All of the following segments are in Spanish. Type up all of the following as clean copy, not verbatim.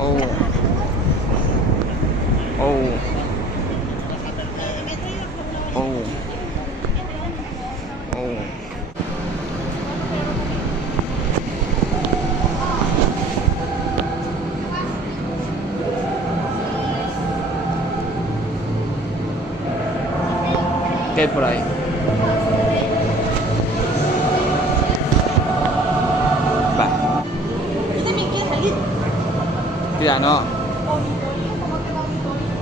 Oh. Oh. Oh. Oh. ¿Qué hay por ahí? Va. Yo también quiero salir. Tía, no.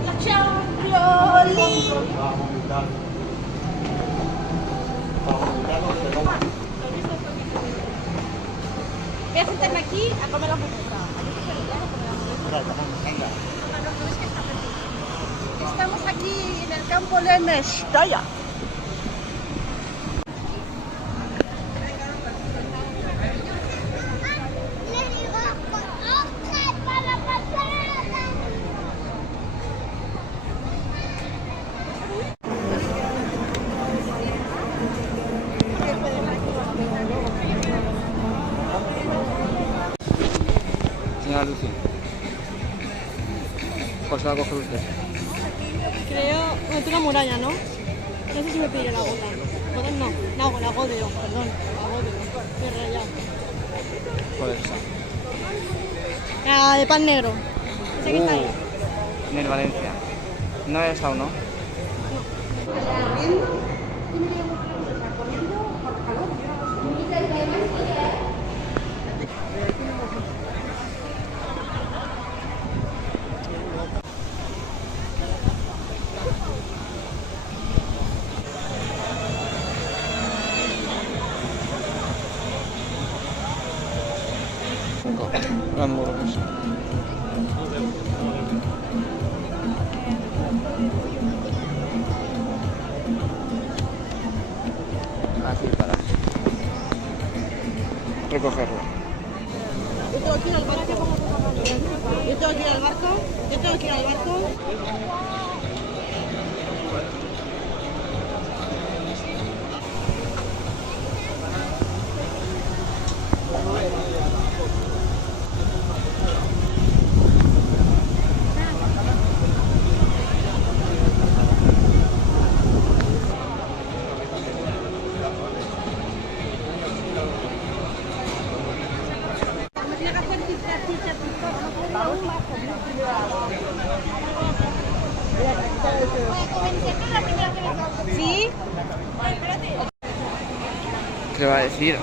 La Champions. Voy a sentarme aquí a comer la hamburguesa. Estamos aquí en el campo de Mestalla. Señora Lucy. ¿Cuál se va a coger usted? Creo... Bueno, tú una muralla, ¿no? No sé si me pide la gota. ¿Gota? No. No, la godeo, perdón. La godeo. Qué rayado. Joder, esa. La de pan negro. Esa que está ahí. En el Valencia. No he estado, ¿no? Una hamburguesa. Así para recogerlo. Yo tengo que ir al barco. Yo tengo que ir al barco. Yo tengo que ir al barco. ¿Sí? ¿Qué le va a decir?